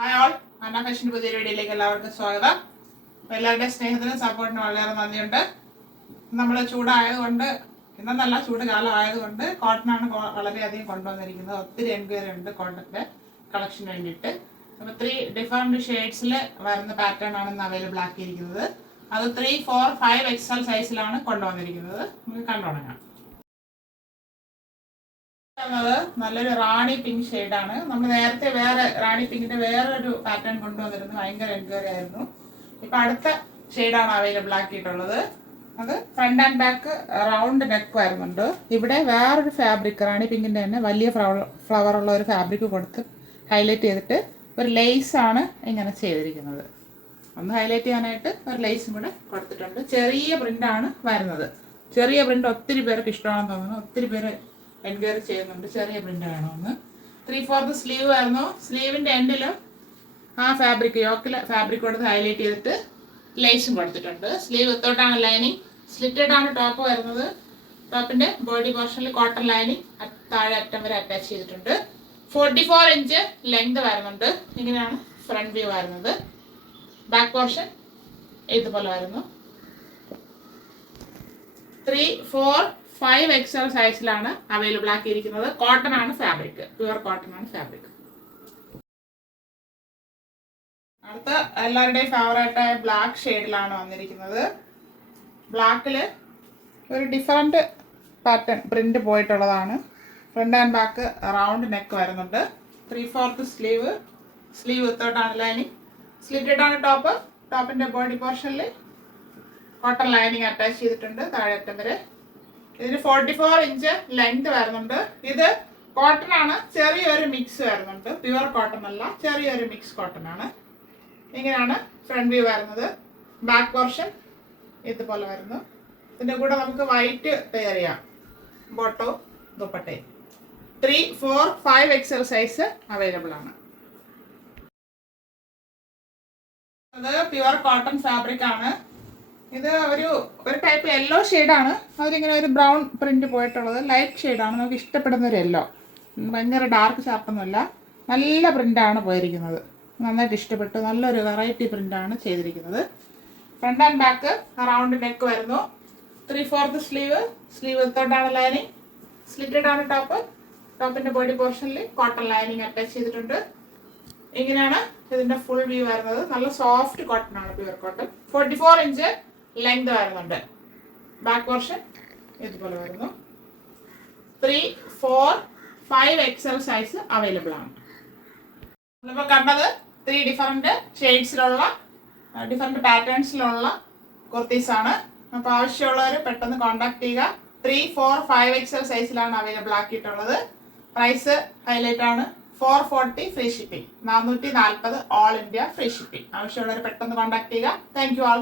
Hi all, അന്ന ഫാഷൻ്റെ പുതിയ വീഡിയോയിലേക്ക് എല്ലാവർക്കും സ്വാഗതം. എല്ലാവരുടെയും സ്നേഹത്തിനും സപ്പോർട്ടിനും വളരെ നന്ദിയുണ്ട്. നമ്മൾ ചൂടായതുകൊണ്ട്, ഇന്നല്ല ചൂട് കാലം ആയതുകൊണ്ട് കോട്ടനാണ് വളരെയധികം കൊണ്ടുവന്നിരിക്കുന്നത്. ഒത്തിരി എൻക്വയറി ഉണ്ട് കോട്ടൻ്റെ കളക്ഷന് വേണ്ടിയിട്ട്. അപ്പോൾ 3 ഡിഫറെൻറ്റ് ഷെയ്ഡ്സിൽ വരുന്ന പാറ്റേൺ ആണ് ഇന്ന് അവൈലബിൾ ആക്കിയിരിക്കുന്നത്. അത് 3, 4, 5 XL സൈസിലാണ് കൊണ്ടുവന്നിരിക്കുന്നത്. നമുക്ക് കണ്ടുതുടങ്ങാം. നല്ലൊരു റാണി പിങ്ക് ഷെയ്ഡാണ്. നമ്മൾ നേരത്തെ വേറെ റാണി പിങ്കിന്റെ വേറൊരു പാറ്റേൺ കൊണ്ടുവന്നിരുന്നു, ഭയങ്കര എൻക്വയറി ആയിരുന്നു. ഇപ്പൊ അടുത്ത ഷെയ്ഡാണ് അവൈലബിൾ ആക്കിയിട്ടുള്ളത്. അത് front and back round neck വരുന്നുണ്ട്. ഇവിടെ വേറൊരു ഫാബ്രിക് റാണി പിങ്കിന്റെ തന്നെ വലിയ ഫ്ലവർ ഉള്ള ഒരു ഫാബ്രിക് കൊടുത്ത് ഹൈലൈറ്റ് ചെയ്തിട്ട് ഒരു ലേസ് ആണ് ഇങ്ങനെ ചെയ്തിരിക്കുന്നത്. ഒന്ന് ഹൈലൈറ്റ് ചെയ്യാനായിട്ട് ഒരു ലേസും കൂടെ കൊടുത്തിട്ടുണ്ട്. ചെറിയ പ്രിന്റാണ് വരുന്നത്. ചെറിയ പ്രിന്റ് ഒത്തിരി പേർക്ക് ഇഷ്ടമാണെന്ന് തോന്നുന്നു. ഒത്തിരി പേര് എൻക്വയറി ചെയ്യുന്നുണ്ട് ചെറിയ പ്രിന്റ് വേണമെന്ന്. 3/4 സ്ലീവ് വരുന്നു. സ്ലീവിന്റെ എൻഡിലും ആ ഫാബ്രിക് യോക്കിലെ ഫാബ്രിക് കൊടുത്ത് ഹൈലൈറ്റ് ചെയ്തിട്ട് ലേസും കൊടുത്തിട്ടുണ്ട്. സ്ലീവ് വിത്തോട്ടാണ് ലൈനിങ്. സ്ലിറ്റഡ് ആണ് ടോപ്പ് വരുന്നത്. ടോപ്പിന്റെ ബോഡി പോർഷനിൽ കോട്ടൺ ലൈനിങ് താഴെ അറ്റം വരെ അറ്റാച്ച് ചെയ്തിട്ടുണ്ട്. 44 ഇഞ്ച് ലെങ്ത് വരുന്നുണ്ട്. ഇങ്ങനെയാണ് ഫ്രണ്ട് വ്യൂ വരുന്നത്. ബാക്ക് പോർഷൻ ഇതുപോലെ വരുന്നു. 3, 4, 5 XL സൈസിലാണ് അവൈലബിൾ ആക്കിയിരിക്കുന്നത്. കോട്ടൺ ആണ് ഫാബ്രിക്, പ്യുവർ കോട്ടൺ ആണ് ഫാബ്രിക്. അടുത്ത എല്ലാവരുടെയും ഫേവറേറ്റ് ആയ ബ്ലാക്ക് ഷെയ്ഡിലാണ് വന്നിരിക്കുന്നത്. ബ്ലാക്കില് ഒരു ഡിഫറെന്റ് പാറ്റേൺ പ്രിന്റ് പോയിട്ടുള്ളതാണ്. Front and back round neck വരുന്നുണ്ട്. 3/4 സ്ലീവ്. സ്ലീവ് വിത്തോട്ടാണ് ലൈനിങ്. സ്ലിറ്റഡ് ആണ് ടോപ്പ്. ടോപ്പിന്റെ ബോഡി പോർഷനിൽ കോട്ടൺ ലൈനിങ് അറ്റാച്ച് ചെയ്തിട്ടുണ്ട് താഴെ അറ്റം വരെ. ഇതിന് 44 ഇഞ്ച് ലെങ്ത് വരുന്നുണ്ട്. ഇത് കോട്ടൺ ആണ്. ചെറിയൊരു മിക്സ് വരുന്നുണ്ട്. പ്യുവർ കോട്ടൺ അല്ല, ചെറിയൊരു മിക്സ് കോട്ടൺ ആണ്. ഇങ്ങനെയാണ് ഫ്രണ്ട് വ്യൂ വരുന്നത്. ബാക്ക് പോർഷൻ ഇതുപോലെ വരുന്നു. ഇതിന്റെ കൂടെ നമുക്ക് വൈറ്റ് പെയർ ചെയ്യാം. ബോട്ടോ ദുപ്പട്ടയും. 3, 4, 5 XL സൈസ് അവൈലബിൾ ആണ്. അത് പ്യുവർ കോട്ടൺ ഫാബ്രിക് ആണ്. ഇത് ഒരു ടൈപ്പ് യെല്ലോ ഷെയ്ഡാണ്. അതിലിങ്ങനെ ഒരു ബ്രൗൺ പ്രിന്റ് പോയിട്ടുള്ളത്. ലൈറ്റ് ഷെയ്ഡാണ്. നമുക്ക് ഇഷ്ടപ്പെടുന്ന ഒരു യെല്ലോ. ഭയങ്കര ഡാർക്ക് ഷാർപ്പൊന്നുമല്ല, നല്ല പ്രിന്റാണ് പോയിരിക്കുന്നത്. നന്നായിട്ട് ഇഷ്ടപ്പെട്ടു. നല്ലൊരു വെറൈറ്റി പ്രിന്റാണ് ചെയ്തിരിക്കുന്നത്. Front and back round neck വരുന്നു. 3/4 സ്ലീവ്. സ്ലീവ് വിത്തോട്ടാണ് ലൈനിങ്. സ്ലിറ്റഡ് ആണ് ടോപ്പ്. ടോപ്പിന്റെ ബോഡി പോർഷനിൽ കോട്ടൺ ലൈനിങ് അറ്റാച്ച് ചെയ്തിട്ടുണ്ട്. ഇങ്ങനെയാണ് ഇതിന്റെ ഫുൾ വ്യൂ വരുന്നത്. നല്ല സോഫ്റ്റ് കോട്ടൺ ആണ്, പ്യുവർ കോട്ടൺ. 44 ഇഞ്ച് ലെങ്ത് വരുന്നുണ്ട്. ബാക്ക് പോർഷൻ ഇതുപോലെ വരുന്നു. 3, 4, 5 XL സൈസ് അവൈലബിൾ ആണ്. നമ്മളിപ്പോൾ കണ്ടത് 3 ഡിഫറെന്റ് ഷെയ്ഡ്സിലുള്ള ഡിഫറെന്റ് പാറ്റേൺസിലുള്ള കുർത്തീസ് ആണ്. അപ്പോൾ ആവശ്യമുള്ളവർ പെട്ടെന്ന് കോൺടാക്ട് ചെയ്യുക. 3, 4, 5 XL സൈസിലാണ് അവൈലബിൾ ആക്കിയിട്ടുള്ളത്. പ്രൈസ് ഹൈലൈറ്റ് ആണ്. 440 free shipping. 440 all India free shipping. ആവശ്യമുള്ളവർ പെട്ടെന്ന് കോൺടാക്ട് ചെയ്യുക. Thank you all.